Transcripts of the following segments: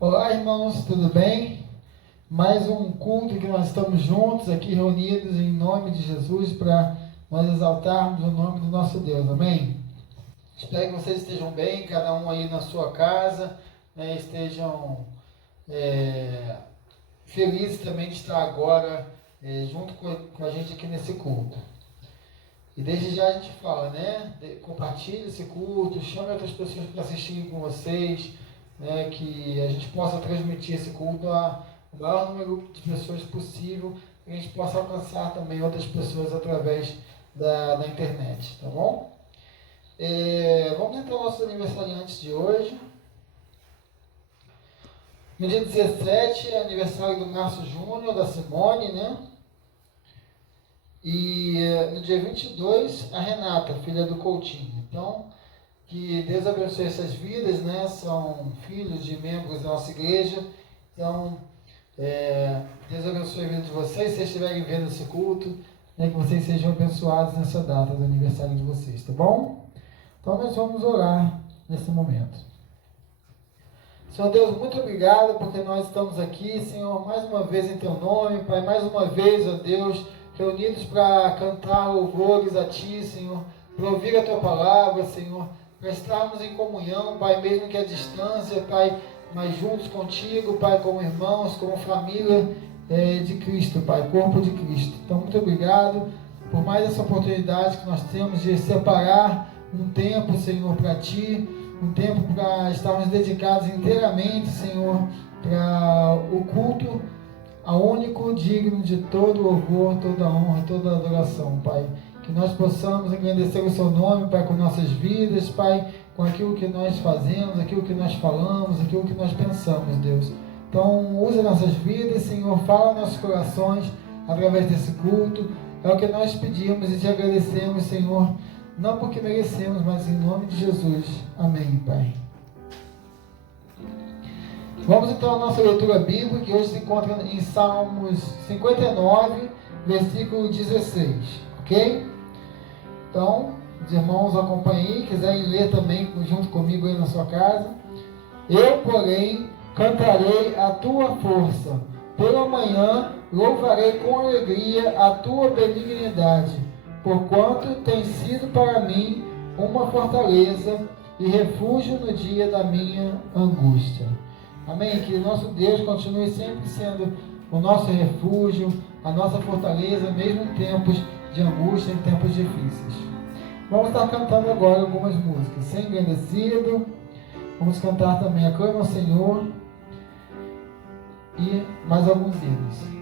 Olá, irmãos, tudo bem? Mais um culto que nós estamos juntos aqui reunidos em nome de Jesus para nós exaltarmos o nome do nosso Deus, amém? Espero que vocês estejam bem, cada um aí na sua casa, né, estejam felizes também de estar agora junto com a gente aqui nesse culto. E desde já a gente fala, né? Compartilhe esse culto, chame outras pessoas para assistirem com vocês, né, que a gente possa transmitir esse culto ao maior número de pessoas possível, que a gente possa alcançar também outras pessoas através da internet, tá bom? Vamos entrar no nosso aniversariante de hoje. No dia 17 é aniversário do Márcio Júnior, da Simone, né? E no dia 22, a Renata, filha do Coutinho. Então, que Deus abençoe essas vidas, né? São filhos de membros da nossa igreja. Então, Deus abençoe a vida de vocês. Se vocês estiverem vendo esse culto, né, que vocês sejam abençoados nessa data do aniversário de vocês, tá bom? Então, nós vamos orar nesse momento. Senhor Deus, muito obrigado porque nós estamos aqui, Senhor, mais uma vez em Teu nome, Pai, mais uma vez, ó Deus, reunidos para cantar louvores a Ti, Senhor, para ouvir a Tua palavra, Senhor, para estarmos em comunhão, Pai, mesmo que à distância, Pai, mas juntos contigo, Pai, como irmãos, como família de Cristo, Pai, corpo de Cristo. Então, muito obrigado por mais essa oportunidade que nós temos de separar um tempo, Senhor, para Ti, um tempo para estarmos dedicados inteiramente, Senhor, para o culto ao único digno de todo louvor, toda honra, toda adoração, Pai. Que nós possamos engrandecer o Seu nome, Pai, com nossas vidas, Pai, com aquilo que nós fazemos, aquilo que nós falamos, aquilo que nós pensamos, Deus. Então, use nossas vidas, Senhor, fala nossos corações através desse culto. É o que nós pedimos e te agradecemos, Senhor, não porque merecemos, mas em nome de Jesus. Amém, Pai. Vamos então à nossa leitura bíblica, que hoje se encontra em Salmos 59, versículo 16, ok? Então, os irmãos acompanhem, quiserem ler também junto comigo aí na sua casa. Eu, porém, cantarei a tua força. Pela manhã louvarei com alegria a tua benignidade, porquanto tem sido para mim uma fortaleza e refúgio no dia da minha angústia. Amém? Que nosso Deus continue sempre sendo o nosso refúgio, a nossa fortaleza, mesmo em tempos de angústia, em tempos difíceis. Vamos estar cantando agora algumas músicas. Ser engrandecido. Vamos cantar também Aclama ao Senhor e mais alguns hinos.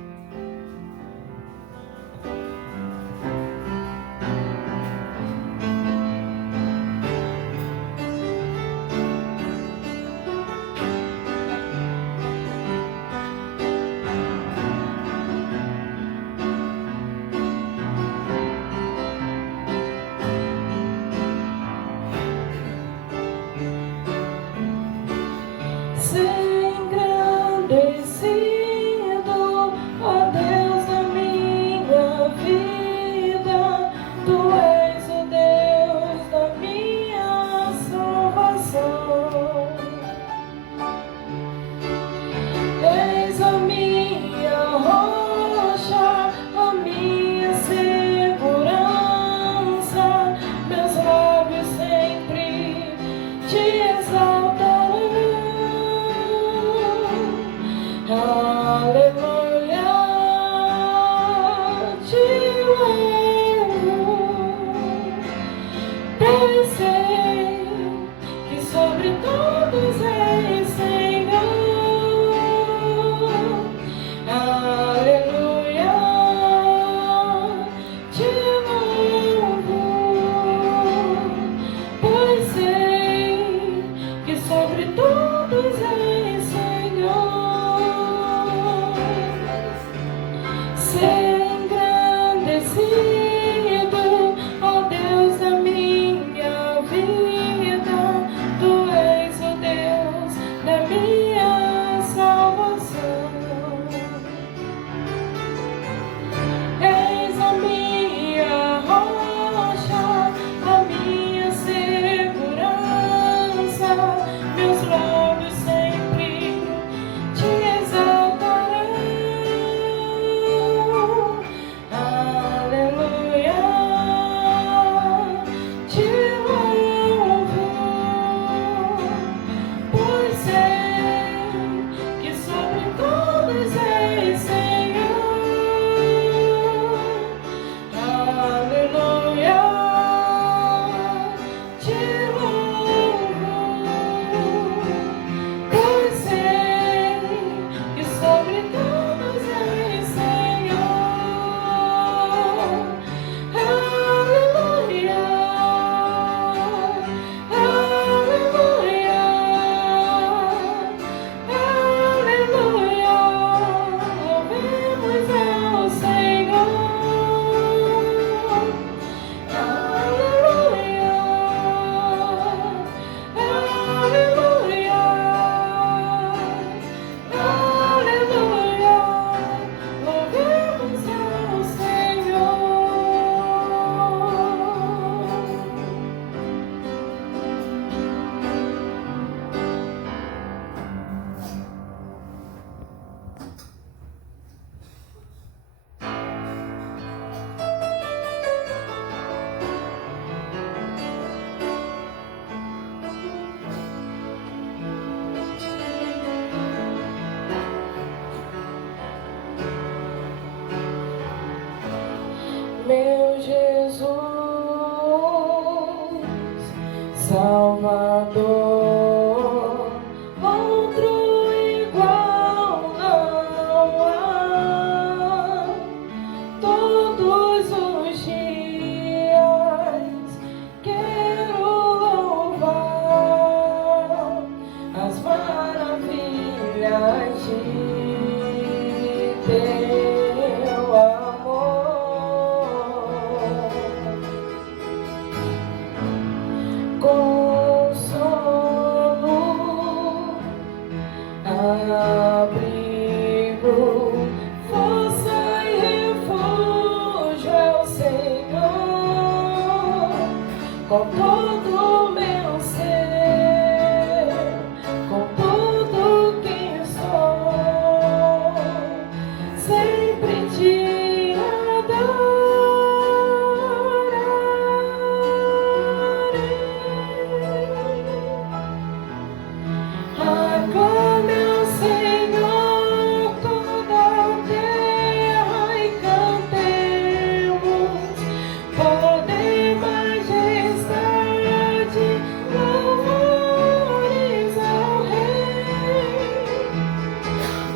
sobre todos és Senhor. Ser engrandecido, ó Deus da minha vida, Tu és o Deus da minha salvação. És a minha rocha, a minha segurança, meus lábios sempre te exaltarão. Aleluia, te louvo, pois sei que sobre todos és Senhor. Aleluia, te louvo, pois sei que sobre todos és Senhor. Aleluia, aleluia, aleluia, louvemos ao Senhor. Aleluia, aleluia, aleluia, louvemos ao Senhor. Meu Jesus, Salvador, outro igual não há. Todos os dias quero louvar as maravilhas de teu amor. Consolo, abrigo, força e refúgio é o Senhor. Com todo o meu ser, com tudo que sou, sempre te aclame ao Senhor toda a terra e cantemos poder, majestade, louvores ao Rei.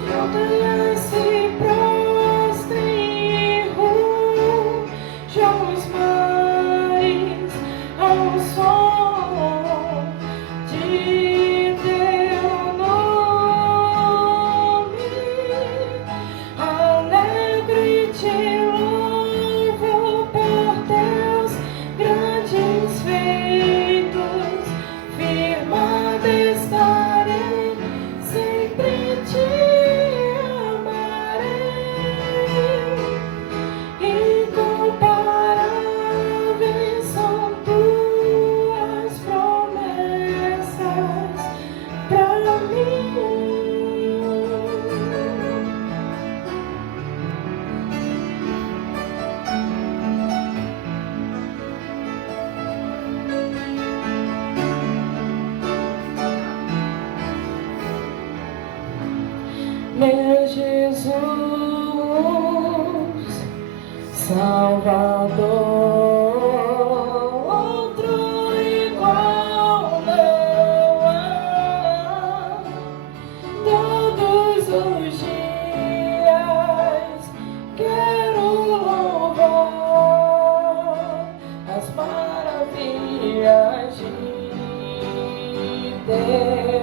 Montanhas se prostrem e rujam os mares ao som de teu nome. Alegre te louvo por teus grandes feitos, firmada estarei, sempre te amarei. Incomparáveis são tuas promessas pra mim. Meu Jesus, Salvador, outro igual não há. Todos os dias quero louvar as maravilhas de Deus.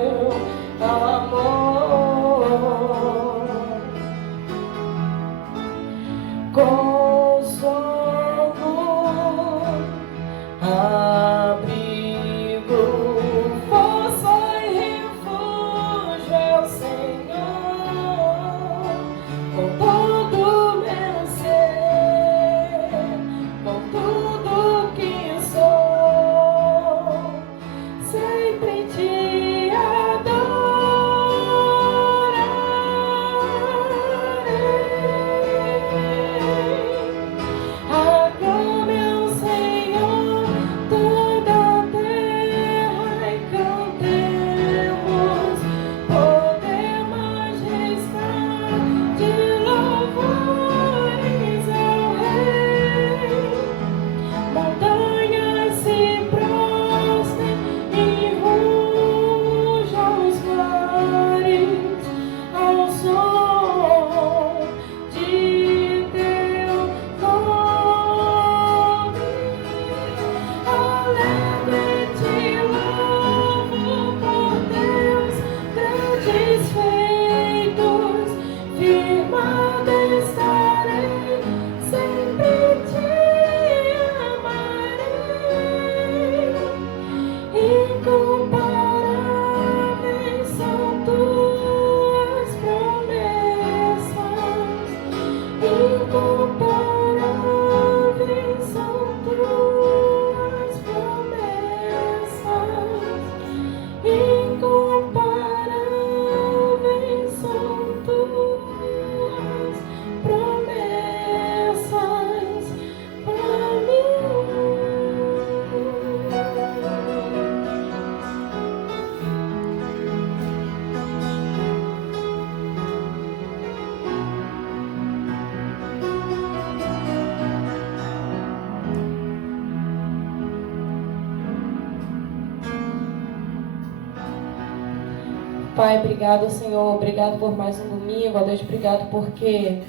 Pai, obrigado, Senhor. Obrigado por mais um domingo, ó Deus. Obrigado porque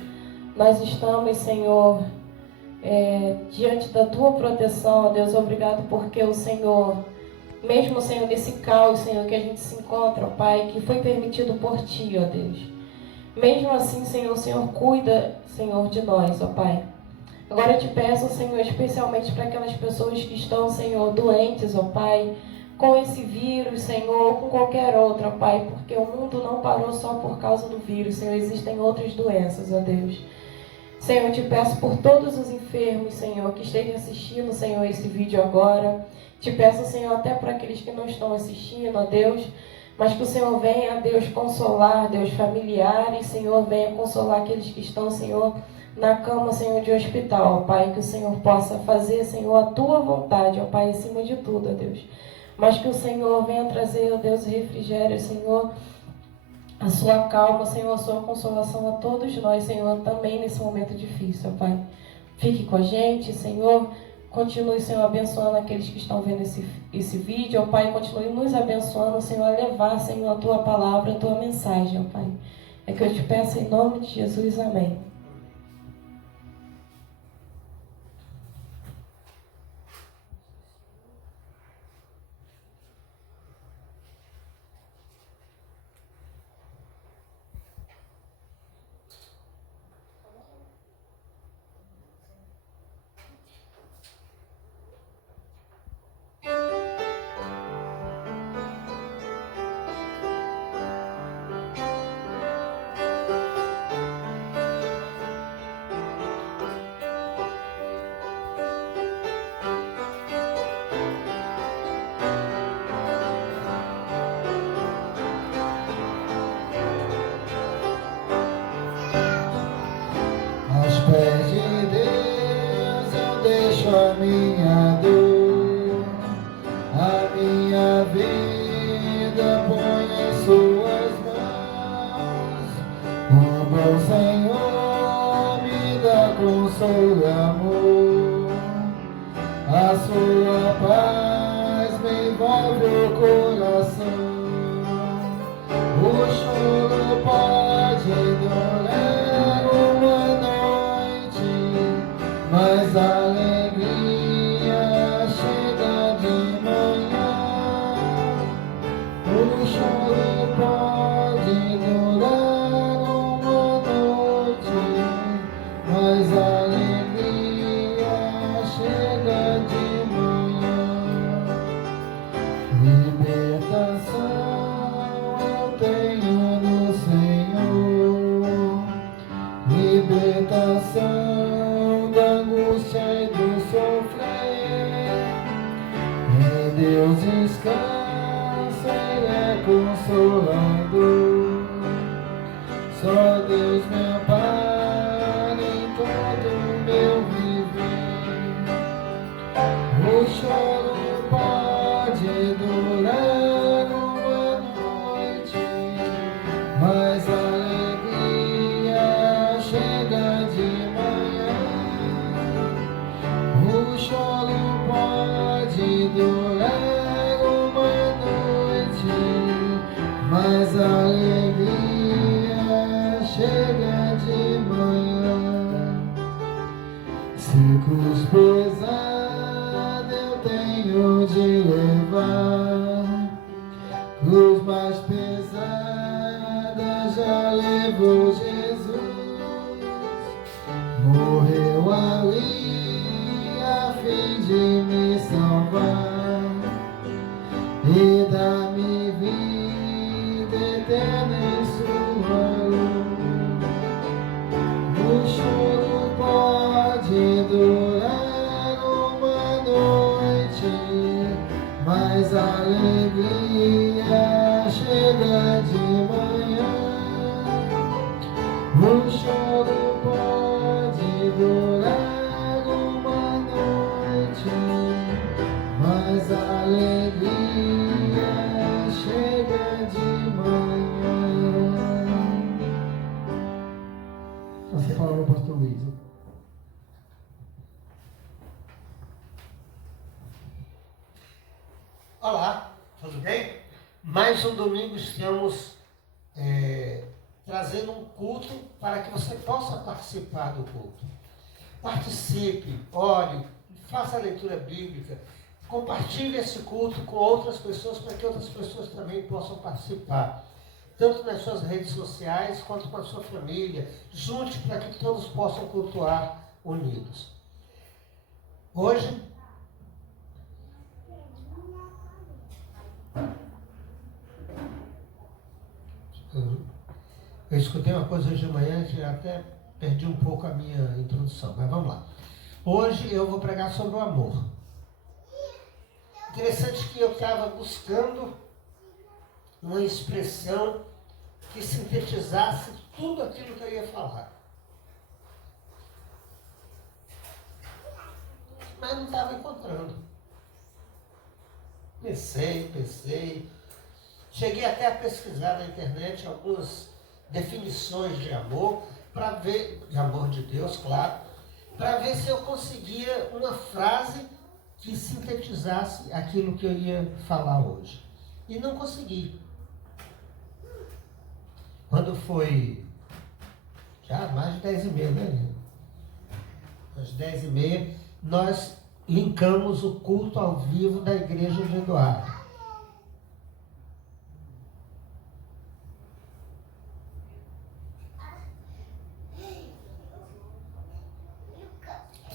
nós estamos, Senhor, diante da Tua proteção, ó Deus. Obrigado porque o Senhor, mesmo, Senhor, nesse caos, Senhor, que a gente se encontra, ó Pai, que foi permitido por Ti, ó Deus. Mesmo assim, Senhor, o Senhor cuida, Senhor, de nós, ó Pai. Agora eu te peço, Senhor, especialmente para aquelas pessoas que estão, Senhor, doentes, ó Pai, com esse vírus, Senhor, ou com qualquer outra, Pai, porque o mundo não parou só por causa do vírus, Senhor, existem outras doenças, ó Deus. Senhor, eu te peço por todos os enfermos, Senhor, que estejam assistindo, Senhor, esse vídeo agora. Te peço, Senhor, até para aqueles que não estão assistindo, ó Deus, mas que o Senhor venha, Deus, consolar, Deus, familiares, Senhor, venha consolar aqueles que estão, Senhor, na cama, Senhor, de hospital, ó Pai, que o Senhor possa fazer, Senhor, a Tua vontade, ó Pai, acima de tudo, ó Deus. Mas que o Senhor venha trazer, ó Deus, refrigério, Senhor, a Sua calma, Senhor, a Sua consolação a todos nós, Senhor, também nesse momento difícil, ó Pai. Fique com a gente, Senhor. Continue, Senhor, abençoando aqueles que estão vendo esse vídeo, ó Pai. Continue nos abençoando, Senhor, a levar, Senhor, a Tua palavra, a Tua mensagem, ó Pai. É que eu te peço em nome de Jesus, amém. Aos pés de Deus eu deixo a minha dor, a minha vida ponho em Suas mãos. O bom Senhor me dá consolo e amor, a Sua paz me envolve o coração. O choro pode durar uma noite, mas a alegria chega de manhã. O choro pode durar uma noite, mas a alegria chega de manhã. Libertação eu tenho no Senhor, libertação da angústia e do sofrer. Em Deus descansa, Ele é consolador. Só Deus me ampara em todo o meu viver. O choro pode durar uma noite, mas a alegria chega de manhã. O choro pode durar uma noite, mas a alegria chega de manhã. Se cruz pesada eu tenho de levar, cruz mais pesada já levou Jesus. Morreu ali a fim de me salvar e dar-me vida eterna em Sua luz. O choro pode durar uma noite, mas a alegria chega de manhã. O choro pode durar uma noite, mas a alegria chega de manhã. Essa palavra o pastor Luiz. Olá, tudo bem? Mais Mais um domingo estamos trazendo um culto para que você possa participar do culto. Participe, ore, faça a leitura bíblica, compartilhe esse culto com outras pessoas para que outras pessoas também possam participar. Tanto nas suas redes sociais quanto com a sua família. Junte para que todos possam cultuar unidos. Hoje, eu escutei uma coisa hoje de manhã que até perdi um pouco a minha introdução, mas vamos lá. Hoje eu vou pregar sobre o amor. Interessante que eu estava buscando uma expressão que sintetizasse tudo aquilo que eu ia falar. Mas não estava encontrando. Pensei. Cheguei até a pesquisar na internet algumas definições de amor, para ver, de amor de Deus, claro, para ver se eu conseguia uma frase que sintetizasse aquilo que eu ia falar hoje. E não consegui. Quando foi já mais de 10h30, né? Às 10h30, nós linkamos o culto ao vivo da igreja de Eduardo.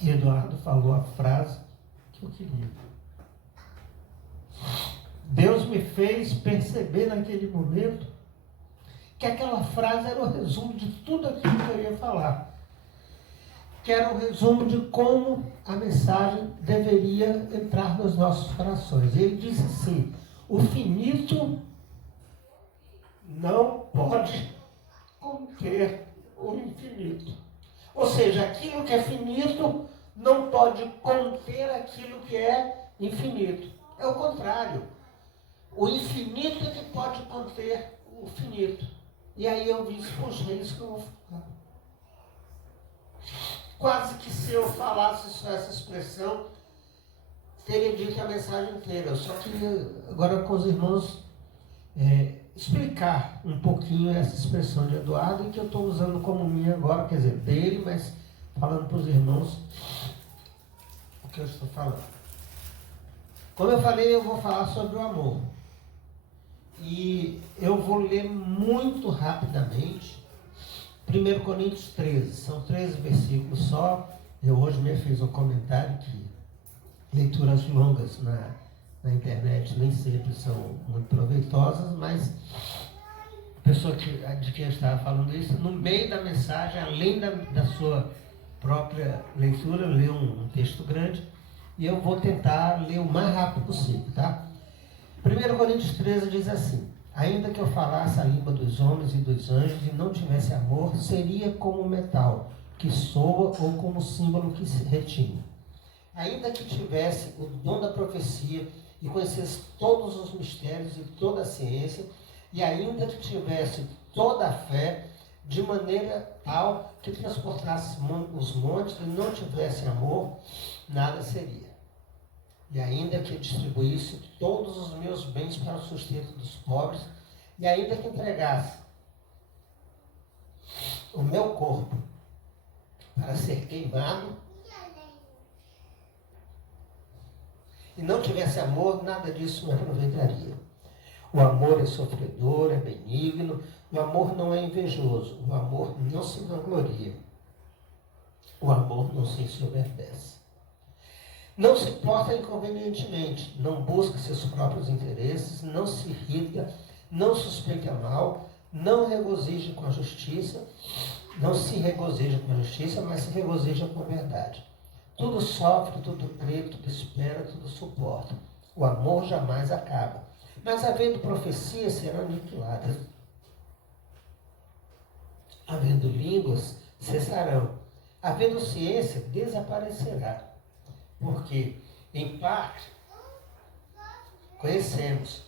E Eduardo falou a frase que eu queria. Deus me fez perceber naquele momento que aquela frase era o resumo de tudo aquilo que eu ia falar. Que era o resumo de como a mensagem deveria entrar nos nossos corações. Ele disse assim: o finito não pode conter o infinito. Ou seja, aquilo que é finito não pode conter aquilo que é infinito. É o contrário. O infinito é que pode conter o finito. E aí eu disse, poxa, é isso que eu vou falar. Quase que se eu falasse só essa expressão, teria dito a mensagem inteira. Eu só queria, agora com os irmãos, explicar um pouquinho essa expressão de Eduardo, e que eu estou usando como minha agora, quer dizer, dele, mas falando para os irmãos o que eu estou falando. Como eu falei, eu vou falar sobre o amor. E eu vou ler muito rapidamente 1 Coríntios 13. São 13 versículos só. Eu hoje me fiz um comentário que leituras longas na internet nem sempre são muito proveitosas, mas a pessoa de quem eu estava falando isso, no meio da mensagem, além da sua própria leitura, lê um texto grande, e eu vou tentar ler o mais rápido possível, tá? 1 Coríntios 13 diz assim: ainda que eu falasse a língua dos homens e dos anjos e não tivesse amor, seria como metal que soa ou como símbolo que se retine. Ainda que tivesse o dom da profecia e conhecesse todos os mistérios e toda a ciência, e ainda que tivesse toda a fé, de maneira tal que transportasse os montes e não tivesse amor, nada seria. E ainda que distribuísse todos os meus bens para o sustento dos pobres, e ainda que entregasse o meu corpo para ser queimado, e não tivesse amor, nada disso me aproveitaria. O amor é sofredor, é benigno, o amor não é invejoso, o amor não se vangloria, o amor não se ensoberbece. Não se porta inconvenientemente, não busca seus próprios interesses, não se irrita, não suspeita mal, não regozija com a justiça, não se regozija com a justiça, mas se regozija com a verdade. Tudo sofre, tudo crê, tudo espera, tudo suporta. O amor jamais acaba. Mas havendo profecias, serão aniquiladas. Havendo línguas, cessarão. Havendo ciência, desaparecerá. Porque, em parte, conhecemos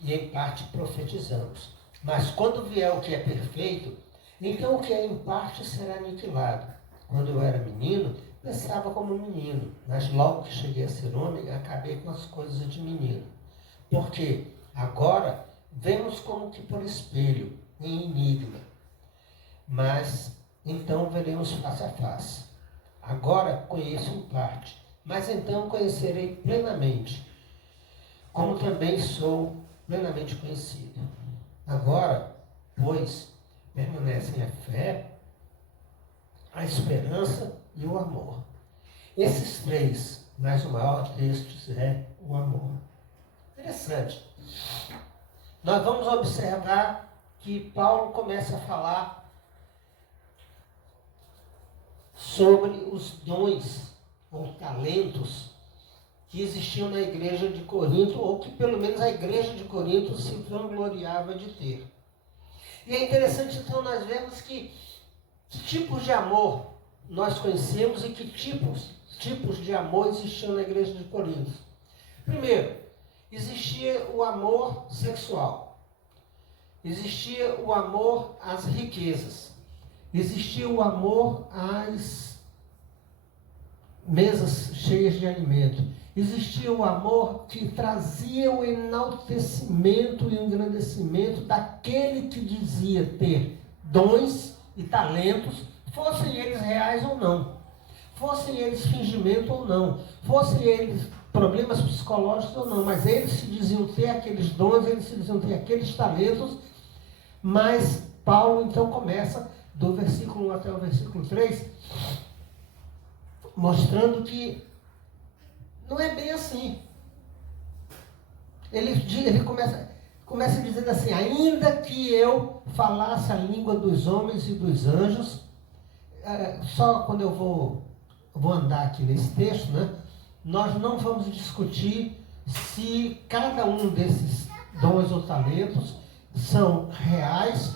e em parte profetizamos. Mas quando vier o que é perfeito, então o que é em parte será aniquilado. Quando eu era menino, pensava como menino, mas logo que cheguei a ser homem, acabei com as coisas de menino. Porque agora vemos como que por espelho, em enigma, mas então veremos face a face. Agora conheço em parte, mas então conhecerei plenamente, como também sou plenamente conhecido. Agora, pois, permanecem a fé, a esperança e o amor. Esses três, mas o maior destes é o amor. Interessante. Nós vamos observar que Paulo começa a falar sobre os dons ou talentos que existiam na igreja de Corinto, ou que pelo menos a igreja de Corinto se vangloriava de ter. E é interessante, então, nós vemos que tipos de amor nós conhecemos e que tipos de amor existiam na igreja de Corinto. Primeiro, existia o amor sexual, existia o amor às riquezas, existia o amor às mesas cheias de alimento, existia o amor que trazia o enaltecimento e o engrandecimento daquele que dizia ter dons e talentos, fossem eles reais ou não, fossem eles fingimento ou não, fossem eles problemas psicológicos ou não, mas eles se diziam ter aqueles dons, eles se diziam ter aqueles talentos. Mas Paulo então começa do versículo 1 até o versículo 3, mostrando que não é bem assim. Ele começa dizendo assim: ainda que eu falasse a língua dos homens e dos anjos, só quando eu vou andar aqui nesse texto, né, nós não vamos discutir se cada um desses dons ou talentos são reais,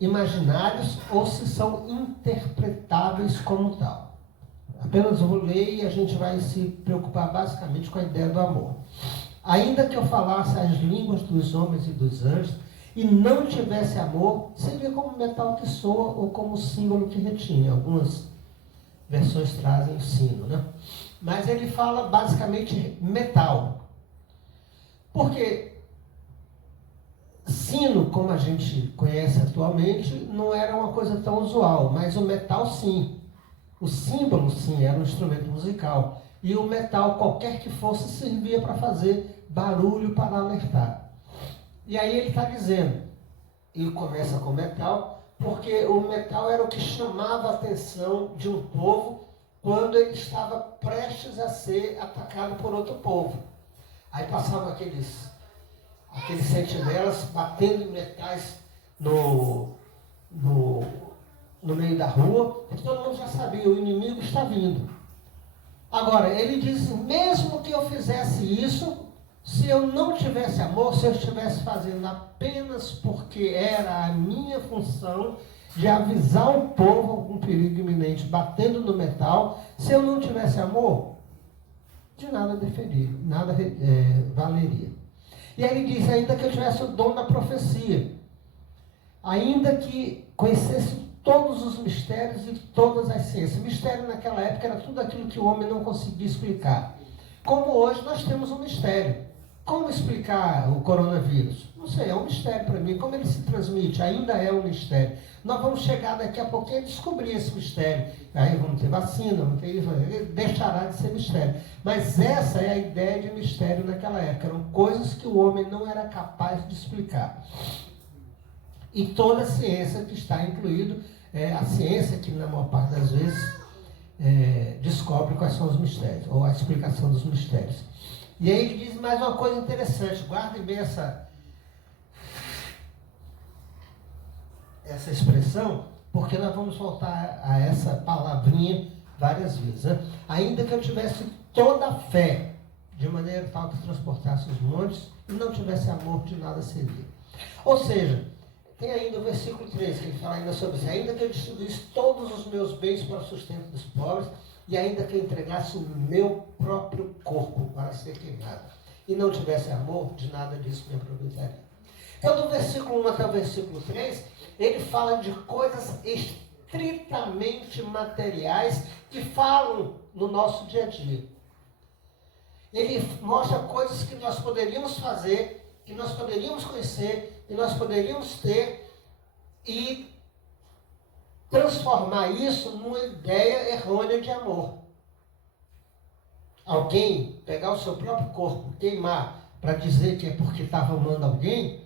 imaginários, ou se são interpretáveis como tal. Apenas vou ler e a gente vai se preocupar basicamente com a ideia do amor. Ainda que eu falasse as línguas dos homens e dos anjos e não tivesse amor, seria como metal que soa ou como símbolo que retinha. Algumas versões trazem o sino, né? Mas ele fala basicamente metal. Porque sino, como a gente conhece atualmente, não era uma coisa tão usual, mas o metal sim. O símbolo, sim, era um instrumento musical. E o metal, qualquer que fosse, servia para fazer barulho, para alertar. E aí ele está dizendo, e começa com metal, porque o metal era o que chamava a atenção de um povo quando ele estava prestes a ser atacado por outro povo. Aí passavam aqueles sentinelas batendo em metais no meio da rua, e todo mundo já sabia, o inimigo está vindo. Agora, ele diz, mesmo que eu fizesse isso, se eu não tivesse amor, se eu estivesse fazendo apenas porque era a minha função de avisar o povo algum perigo iminente, batendo no metal, se eu não tivesse amor, de nada valeria. E aí ele diz, ainda que eu tivesse o dom da profecia, ainda que conhecesse todos os mistérios e todas as ciências. Mistério naquela época era tudo aquilo que o homem não conseguia explicar. Como hoje nós temos um mistério. Como explicar o coronavírus? Não sei, é um mistério para mim. Como ele se transmite? Ainda é um mistério. Nós vamos chegar daqui a pouquinho a descobrir esse mistério. Aí vamos ter vacina, vamos ter isso, deixará de ser mistério. Mas essa é a ideia de mistério naquela época. Eram coisas que o homem não era capaz de explicar. E toda a ciência que está incluído, a ciência que na maior parte das vezes descobre quais são os mistérios, ou a explicação dos mistérios. E aí ele diz mais uma coisa interessante, guardem bem essa expressão, porque nós vamos voltar a essa palavrinha várias vezes. Né? Ainda que eu tivesse toda a fé, de maneira tal que transportasse os montes, e não tivesse amor, de nada seria. Ou seja, tem ainda o versículo 3, que ele fala ainda sobre isso. Ainda que eu distribuísse todos os meus bens para o sustento dos pobres, e ainda que eu entregasse o meu próprio corpo para ser queimado, e não tivesse amor, de nada disso me aproveitaria. Então, do versículo 1 até o versículo 3, ele fala de coisas estritamente materiais que falam no nosso dia a dia. Ele mostra coisas que nós poderíamos fazer que nós poderíamos conhecer, que nós poderíamos ter e transformar isso numa ideia errônea de amor. Alguém pegar o seu próprio corpo, queimar, para dizer que é porque estava amando alguém,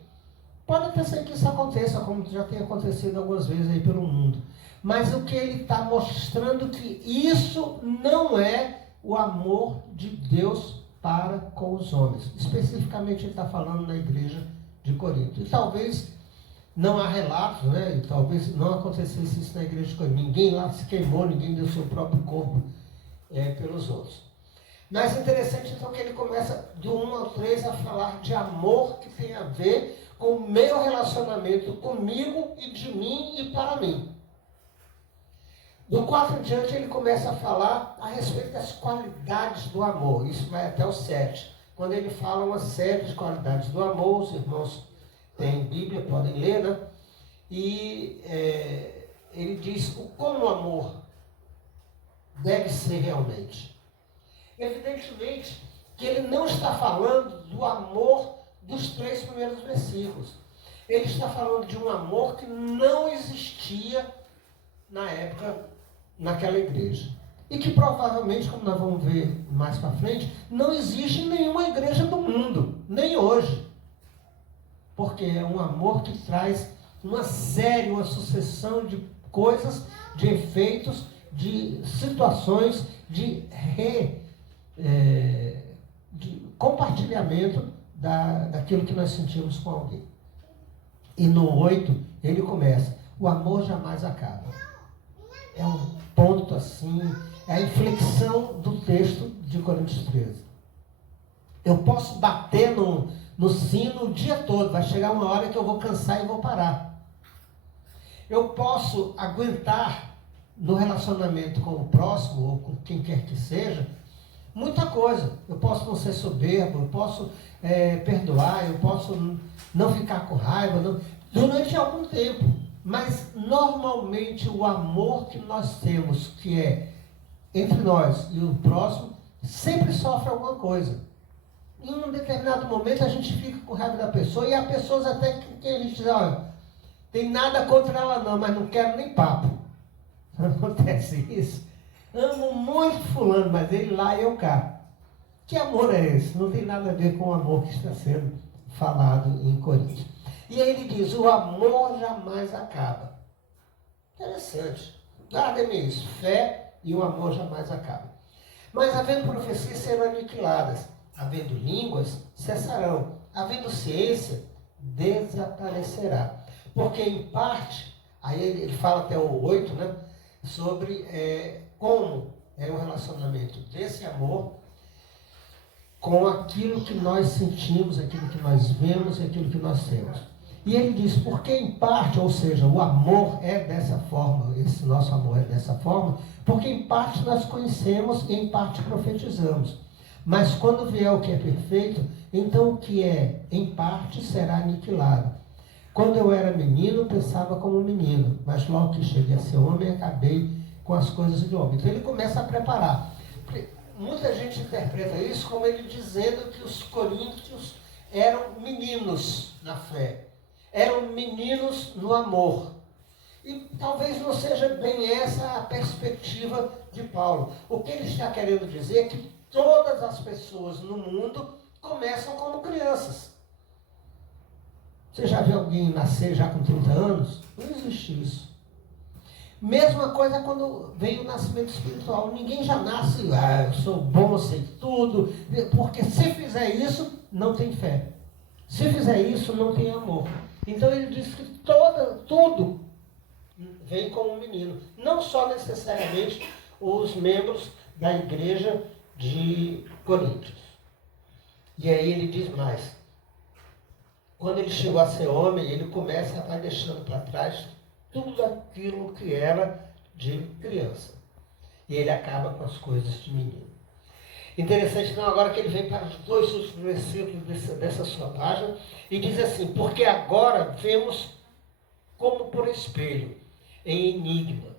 pode até ser que isso aconteça, como já tem acontecido algumas vezes aí pelo mundo. Mas o que ele está mostrando que isso não é o amor de Deus para com os homens. Especificamente ele está falando na igreja de Corinto. E talvez não há relatos, né? E talvez não acontecesse isso na igreja de Corinto. Ninguém lá se queimou, ninguém deu seu próprio corpo pelos outros. Mas é interessante então que ele começa do 1 ao 3 a falar de amor que tem a ver com o meu relacionamento comigo e de mim e para mim. Do 4 em diante ele começa a falar a respeito das qualidades do amor. Isso vai até o 7. Quando ele fala uma série de qualidades do amor, os irmãos têm Bíblia, podem ler, né? E ele diz como o amor deve ser realmente. Evidentemente que ele não está falando do amor dos 3 primeiros versículos. Ele está falando de um amor que não existia na época, naquela igreja. E que provavelmente, como nós vamos ver mais para frente, não existe em nenhuma igreja do mundo, nem hoje. Porque é um amor que traz uma série, uma sucessão de coisas, de efeitos, de situações, de compartilhamento daquilo que nós sentimos com alguém. E no 8, ele começa, o amor jamais acaba. É um ponto assim, é a inflexão do texto de Coríntios 13. Eu posso bater no sino o dia todo, vai chegar uma hora que eu vou cansar e vou parar. Eu posso aguentar no relacionamento com o próximo, ou com quem quer que seja, muita coisa. Eu posso não ser soberbo, eu posso perdoar, eu posso não ficar com raiva, durante algum tempo. Mas, normalmente, o amor que nós temos, que é entre nós e o próximo, sempre sofre alguma coisa. Em um determinado momento, a gente fica com raiva da pessoa, e há pessoas até que a gente diz, olha, tem nada contra ela não, mas não quero nem papo. Não acontece isso? Amo muito fulano, mas ele lá e eu cá. Que amor é esse? Não tem nada a ver com o amor que está sendo falado em Coríntios. E aí ele diz, o amor jamais acaba. Interessante. Guardem isso. Fé e o amor jamais acabam. Mas havendo profecias serão aniquiladas. Havendo línguas, cessarão. Havendo ciência, desaparecerá. Porque em parte, aí ele fala até o 8, né? Sobre como é o relacionamento desse amor com aquilo que nós sentimos, aquilo que nós vemos e aquilo que nós temos. E ele diz, porque em parte, ou seja, o amor é dessa forma, esse nosso amor é dessa forma, porque em parte nós conhecemos e em parte profetizamos. Mas quando vier o que é perfeito, então o que é em parte será aniquilado. Quando eu era menino, pensava como menino, mas logo que cheguei a ser homem, acabei com as coisas de homem. Então ele começa a preparar. Muita gente interpreta isso como ele dizendo que os coríntios eram meninos na fé. Eram meninos no amor. E talvez não seja bem essa a perspectiva de Paulo. O que ele está querendo dizer é que todas as pessoas no mundo começam como crianças. Você já viu alguém nascer já com 30 anos? Não existe isso. Mesma coisa quando vem o nascimento espiritual. Ninguém já nasce, eu sou bom, sei tudo. Porque se fizer isso, não tem fé. Se fizer isso, não tem amor. Então ele diz que tudo vem com um menino. Não só necessariamente os membros da igreja de Coríntios. E aí ele diz mais. Quando ele chegou a ser homem, ele vai deixando para trás tudo aquilo que era de criança. E ele acaba com as coisas de menino. Interessante, então, agora que ele vem para os 2 últimos versículos dessa sua página, e diz assim, porque agora vemos como por espelho, em enigma.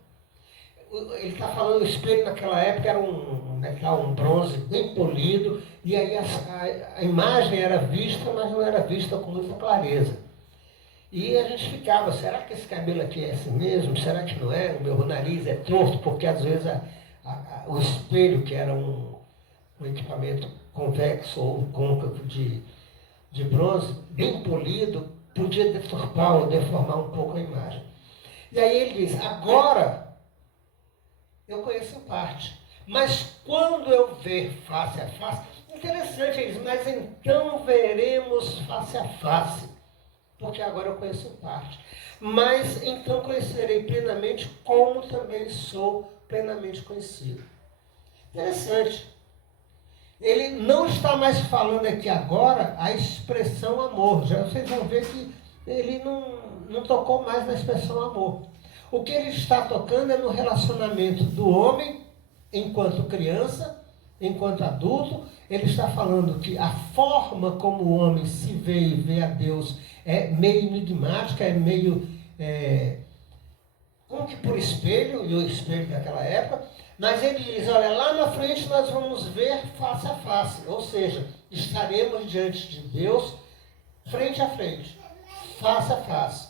ele está falando, o espelho naquela época era um bronze bem polido, e aí a imagem era vista, mas não era vista com muita clareza. E a gente ficava, será que esse cabelo aqui é assim mesmo? Será que não é? O meu nariz é torto, porque às vezes o espelho, que era um equipamento convexo ou côncavo de bronze, bem polido, podia deturpar ou deformar um pouco a imagem. E aí ele diz, agora eu conheço em parte, mas quando eu ver face a face, interessante, ele diz, mas então veremos face a face, porque agora eu conheço em parte. Mas então conhecerei plenamente, como também sou plenamente conhecido. Interessante. Ele não está mais falando aqui agora a expressão amor. Já vocês vão ver que ele não tocou mais na expressão amor. O que ele está tocando é no relacionamento do homem enquanto criança, enquanto adulto. Ele está falando que a forma como o homem se vê e vê a Deus é meio enigmática, é meio como que por espelho, e o espelho daquela época. Mas ele diz, olha, lá na frente nós vamos ver face a face, ou seja, estaremos diante de Deus frente a frente, face a face.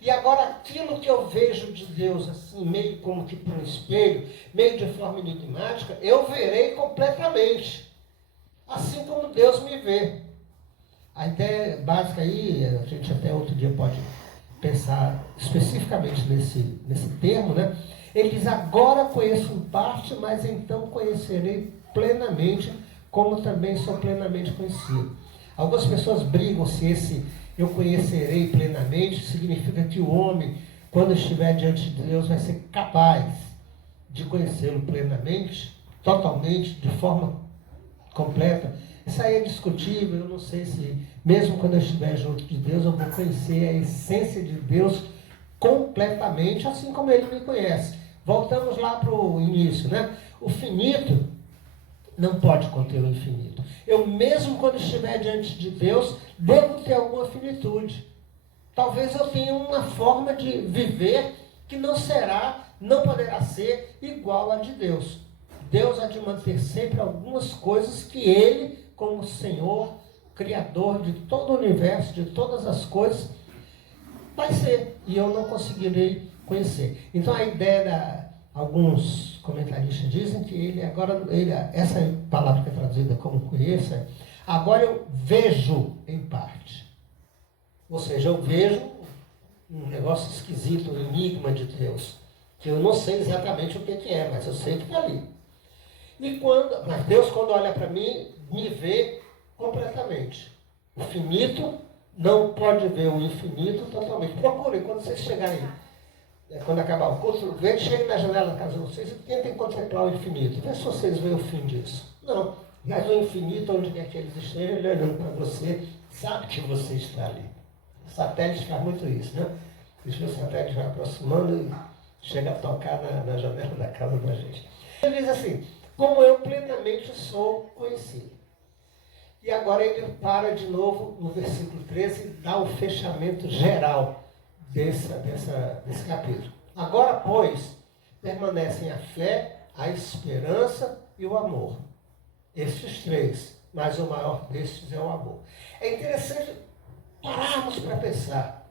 E agora aquilo que eu vejo de Deus, assim, meio como que por um espelho, meio de forma enigmática, eu verei completamente, assim como Deus me vê. A ideia básica aí, a gente até outro dia pode pensar especificamente nesse termo, né? Ele diz, agora conheço em parte, mas então conhecerei plenamente, como também sou plenamente conhecido. Algumas pessoas brigam se esse eu conhecerei plenamente significa que o homem, quando estiver diante de Deus, vai ser capaz de conhecê-lo plenamente, totalmente, de forma completa. Isso aí é discutível, eu não sei se, mesmo quando eu estiver junto de Deus, eu vou conhecer a essência de Deus completamente, assim como Ele me conhece. Voltamos lá para o início, né? O finito não pode conter o infinito. Eu mesmo quando estiver diante de Deus, devo ter alguma finitude. Talvez eu tenha uma forma de viver que não poderá ser igual a de Deus. Deus há de manter sempre algumas coisas que Ele, como Senhor, Criador de todo o universo, de todas as coisas, vai ser. E eu não conseguirei conhecer. Então a ideia alguns comentaristas dizem que essa palavra que é traduzida como conheça, agora eu vejo em parte. Ou seja, eu vejo um negócio esquisito, um enigma de Deus, que eu não sei exatamente o que é, mas eu sei que está ali. Mas Deus, quando olha para mim, me vê completamente. O finito não pode ver o infinito totalmente. Procurem, quando vocês chegarem, quando acabar o curso, cheguem na janela da casa de vocês e tentem contemplar o infinito. Vê se vocês veem o fim disso. Não, mas o infinito, onde quer que eles estejam, ele olhando para você, sabe que você está ali. O satélite faz muito isso, né? O satélite vai aproximando e chega a tocar na janela da casa da gente. Ele diz assim, como eu plenamente sou conhecido. E agora ele para de novo no versículo 13 e dá o fechamento geral desse capítulo. Agora, pois, permanecem a fé, a esperança e o amor. Estes três, mas o maior destes é o amor. É interessante pararmos para pensar.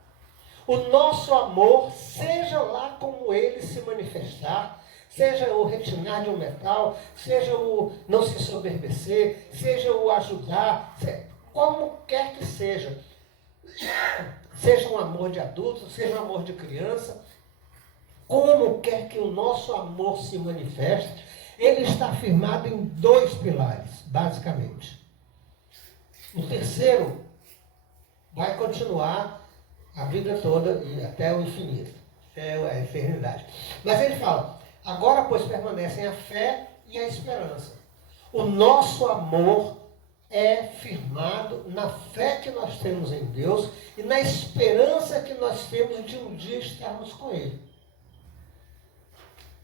O nosso amor, seja lá como ele se manifestar, seja o retinar de um metal, seja o não se soberbecer, seja o ajudar, como quer que seja. Seja um amor de adulto, seja um amor de criança, como quer que o nosso amor se manifeste, ele está firmado em dois pilares, basicamente. O terceiro vai continuar a vida toda e até o infinito, até a eternidade. Mas ele fala, agora, pois, permanecem a fé e a esperança. O nosso amor é firmado na fé que nós temos em Deus e na esperança que nós temos de um dia estarmos com Ele.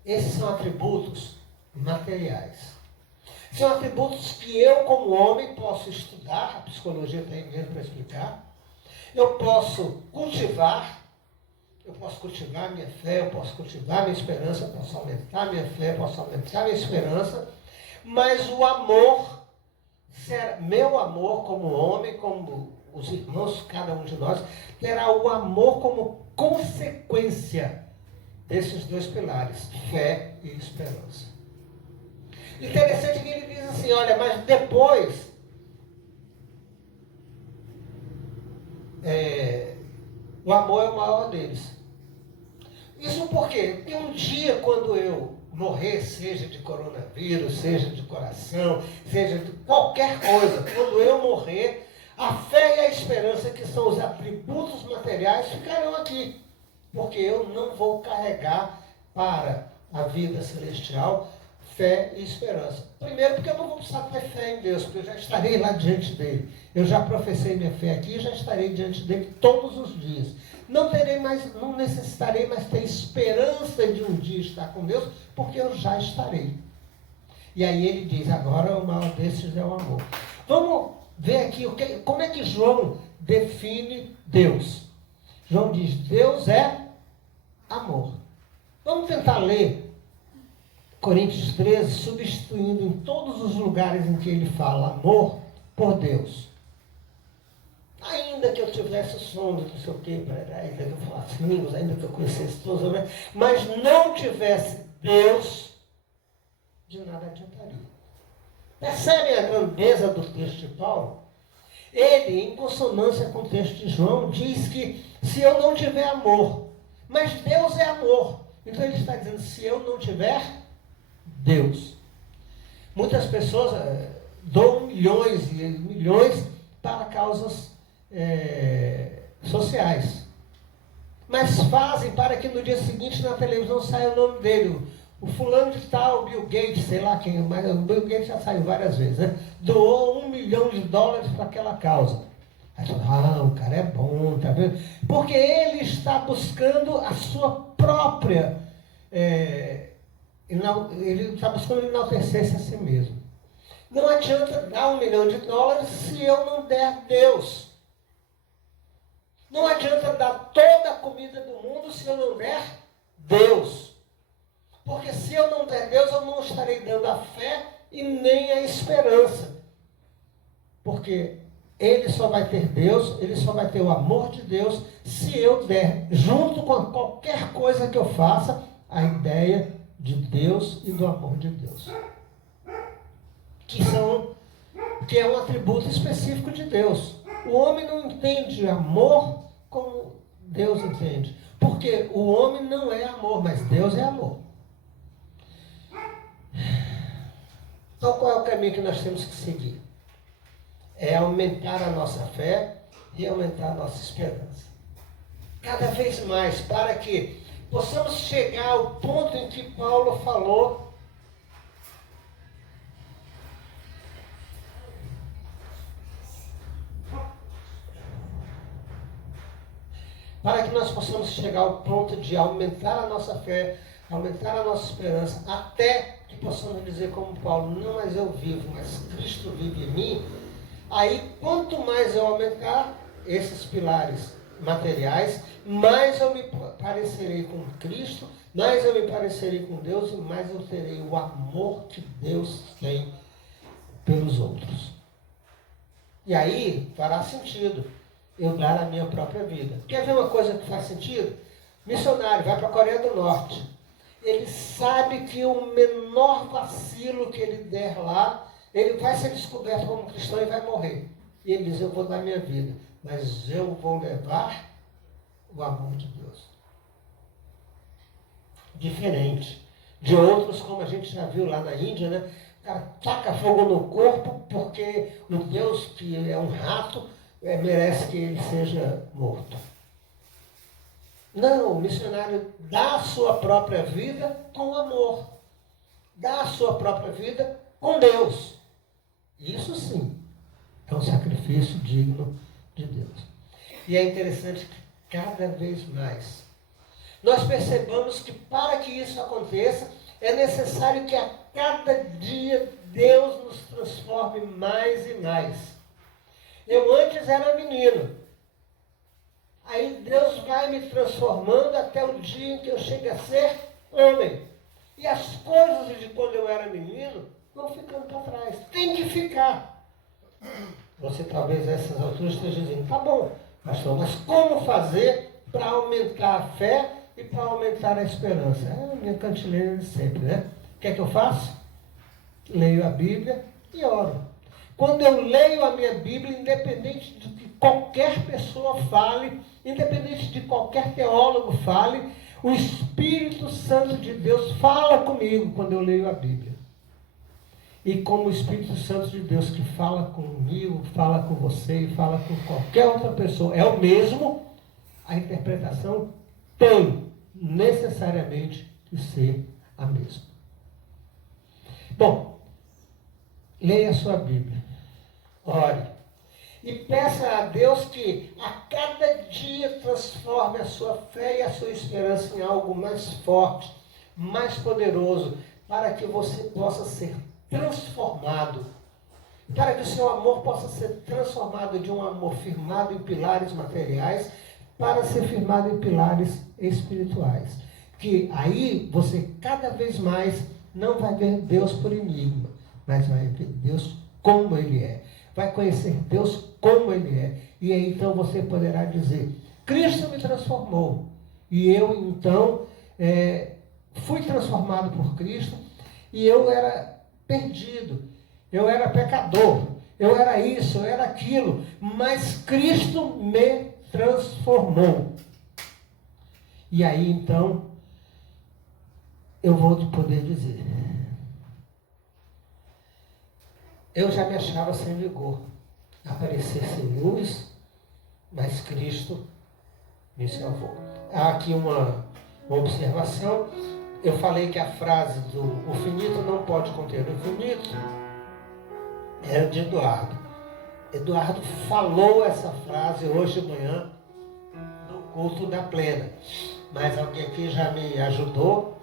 Esses são atributos materiais. São atributos que eu, como homem, posso estudar, a psicologia está aí mesmo para explicar. Eu posso cultivar, Eu posso cultivar minha fé, eu posso cultivar minha esperança, eu posso aumentar minha fé, eu posso aumentar minha esperança, mas o amor, meu amor como homem, como os irmãos, cada um de nós, terá o amor como consequência desses dois pilares, fé e esperança. Interessante que ele diz assim, olha, mas depois, o amor é o maior deles. Isso porque um dia quando eu morrer, seja de coronavírus, seja de coração, seja de qualquer coisa, quando eu morrer, a fé e a esperança, que são os atributos materiais, ficarão aqui. Porque eu não vou carregar para a vida celestial fé e esperança. Primeiro, porque eu não vou precisar ter fé em Deus, porque eu já estarei lá diante dele. Eu já professei minha fé aqui e já estarei diante dele todos os dias. Não necessitarei mais ter esperança de um dia estar com Deus, porque eu já estarei. E aí ele diz, agora o maior desses é o amor. Vamos ver aqui como é que João define Deus. João diz, Deus é amor. Vamos tentar ler Coríntios 13, substituindo em todos os lugares em que ele fala amor por Deus. Ainda que eu tivesse sono, não sei o quê, ainda que eu falasse línguas, ainda que eu conhecesse todos, mas não tivesse Deus, de nada adiantaria. Percebem a grandeza do texto de Paulo? Ele, em consonância com o texto de João, diz que se eu não tiver amor, mas Deus é amor. Então ele está dizendo, se eu não tiver Deus. Muitas pessoas doam milhões e milhões para causas sociais. Mas fazem para que no dia seguinte na televisão saia o nome dele. O fulano de tal, Bill Gates, sei lá quem, mas o Bill Gates já saiu várias vezes, né? Doou $1 milhão para aquela causa. Aí fala, o cara é bom, tá vendo? Porque ele está buscando a sua própria, ele está buscando enaltecer-se a si mesmo. Não adianta dar $1 milhão se eu não der Deus. Não adianta dar toda a comida do mundo se eu não der Deus. Porque se eu não der Deus, eu não estarei dando a fé e nem a esperança. Porque ele só vai ter Deus, ele só vai ter o amor de Deus, se eu der, junto com qualquer coisa que eu faça, a ideia de Deus e do amor de Deus. Que é um atributo específico de Deus. O homem não entende amor como Deus entende. Porque o homem não é amor, mas Deus é amor. Então qual é o caminho que nós temos que seguir? É aumentar a nossa fé e aumentar a nossa esperança. Cada vez mais, para que possamos chegar ao ponto em que Paulo falou para que nós possamos chegar ao ponto de aumentar a nossa fé, aumentar a nossa esperança, até que possamos dizer como Paulo, não mais eu vivo, mas Cristo vive em mim. Aí, quanto mais eu aumentar esses pilares materiais, mais eu me parecerei com Cristo, mais eu me parecerei com Deus e mais eu terei o amor que Deus tem pelos outros. E aí fará sentido eu dar a minha própria vida. Quer ver uma coisa que faz sentido? Missionário, vai para a Coreia do Norte. Ele sabe que o menor vacilo que ele der lá, ele vai ser descoberto como cristão e vai morrer. E ele diz, eu vou dar minha vida, mas eu vou levar o amor de Deus. Diferente de outros, como a gente já viu lá na Índia, né? O cara taca fogo no corpo porque o Deus, que é um rato, merece que ele seja morto. Não, o missionário dá a sua própria vida com amor. Dá a sua própria vida com Deus. Isso sim é um sacrifício digno de Deus. E é interessante que cada vez mais nós percebamos que para que isso aconteça, é necessário que a cada dia Deus nos transforme mais e mais. Eu antes era menino. Aí Deus vai me transformando até o dia em que eu chego a ser homem. E as coisas de quando eu era menino vão ficando para trás. Tem que ficar. Você talvez a essas alturas esteja dizendo, tá bom, pastor, mas como fazer para aumentar a fé e para aumentar a esperança? É a minha cantileira de sempre, né? O que é que eu faço? Leio a Bíblia e oro. Quando eu leio a minha Bíblia, independente de que qualquer pessoa fale, independente de qualquer teólogo fale, o Espírito Santo de Deus fala comigo quando eu leio a Bíblia. E como o Espírito Santo de Deus que fala comigo, fala com você e fala com qualquer outra pessoa, é o mesmo, a interpretação tem necessariamente que ser a mesma. Bom, leia a sua Bíblia, ore e peça a Deus que a cada dia transforme a sua fé e a sua esperança em algo mais forte, mais poderoso, para que você possa ser transformado, para que o seu amor possa ser transformado de um amor firmado em pilares materiais para ser firmado em pilares espirituais. Que aí você cada vez mais não vai ver Deus por enigma, mas vai ver Deus como Ele é. Vai conhecer Deus como Ele é. E aí então você poderá dizer, Cristo me transformou. E eu então fui transformado por Cristo e eu era perdido. Eu era pecador. Eu era isso, eu era aquilo. Mas Cristo me transformou. E aí então eu vou poder dizer, eu já me achava sem vigor, aparecer sem luz, mas Cristo me salvou. Há aqui uma observação. Eu falei que a frase do o finito não pode conter o infinito era de Eduardo. Eduardo falou essa frase hoje de manhã no culto da plena. Mas alguém aqui já me ajudou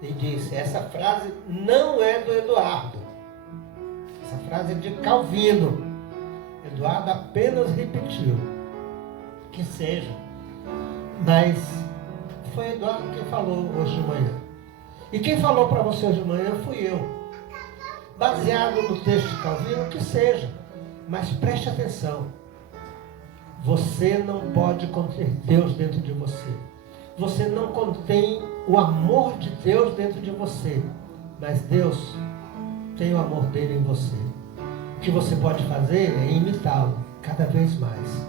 e disse, essa frase não é do Eduardo. Essa frase é de Calvino. Eduardo apenas repetiu. Que seja. Mas foi Eduardo quem falou hoje de manhã. E quem falou para você hoje de manhã fui eu. Baseado no texto de Calvino, que seja. Mas preste atenção. Você não pode conter Deus dentro de você. Você não contém o amor de Deus dentro de você. Mas Deus tem o amor dele em você. O que você pode fazer é imitá-lo cada vez mais.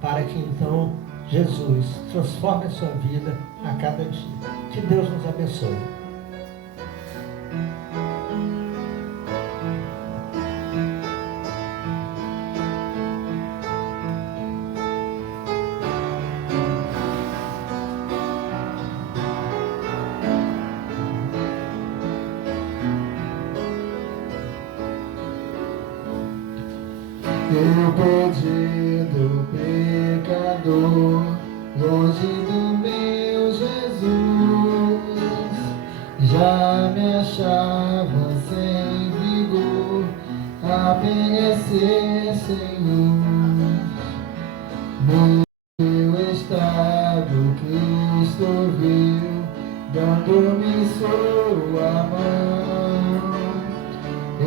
Para que então Jesus transforme a sua vida a cada dia. Que Deus nos abençoe. Eu perdido pecador, longe do meu Jesus, já me achava sem vigor, a perecer sem luz. Meu estado Cristo viu, dando-me sua mão, e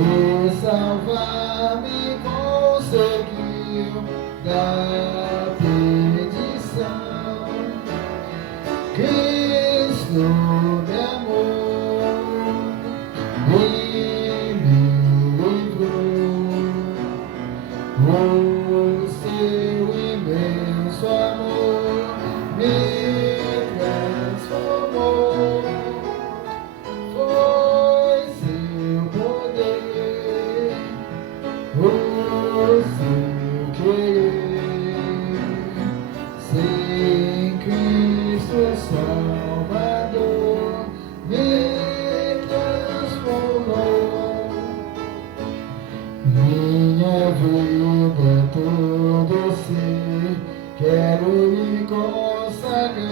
salvar-me conseguiu da perdição. Cristo me amou e me livrou. O seu imenso amor me transformou. Foi seu poder, o seu querer, sem Cristo Salvador, me transformou. Minha vida, todo ser, quero me consagrar.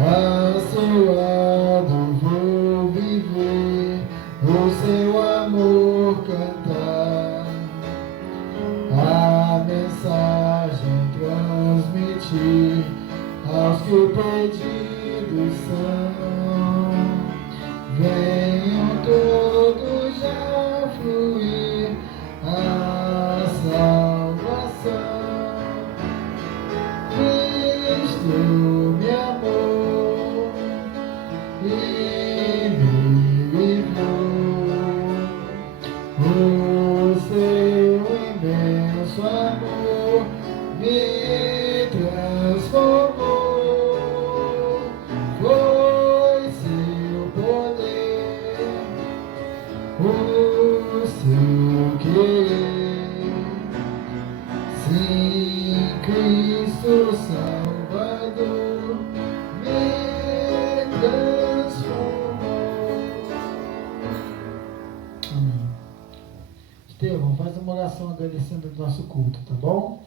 A seu lado vou viver, o seu amor cantar. A mensagem transmitir que pedidos são, venham todos já fluir a salvação. Cristo me amou e me livrou, o seu imenso amor me transformou. Foi seu poder, o seu querer. Sim, Cristo Salvador me transformou. Amém. Estevão, faz uma oração agradecendo o nosso culto, tá bom?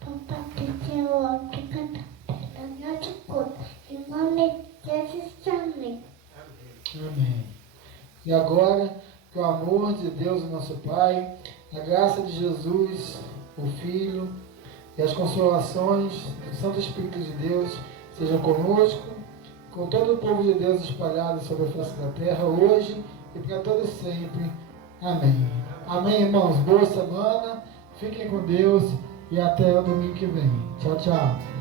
Papai do Senhor, que canta pela noite culto, em nome de Jesus, amém. Amém. E agora, que o amor de Deus, o nosso Pai, a graça de Jesus, o Filho, e as consolações do Santo Espírito de Deus sejam conosco, com todo o povo de Deus espalhado sobre a face da terra, hoje e para todo sempre. Amém. Amém, irmãos. Boa semana. Fiquem com Deus e até o domingo que vem. Tchau, tchau.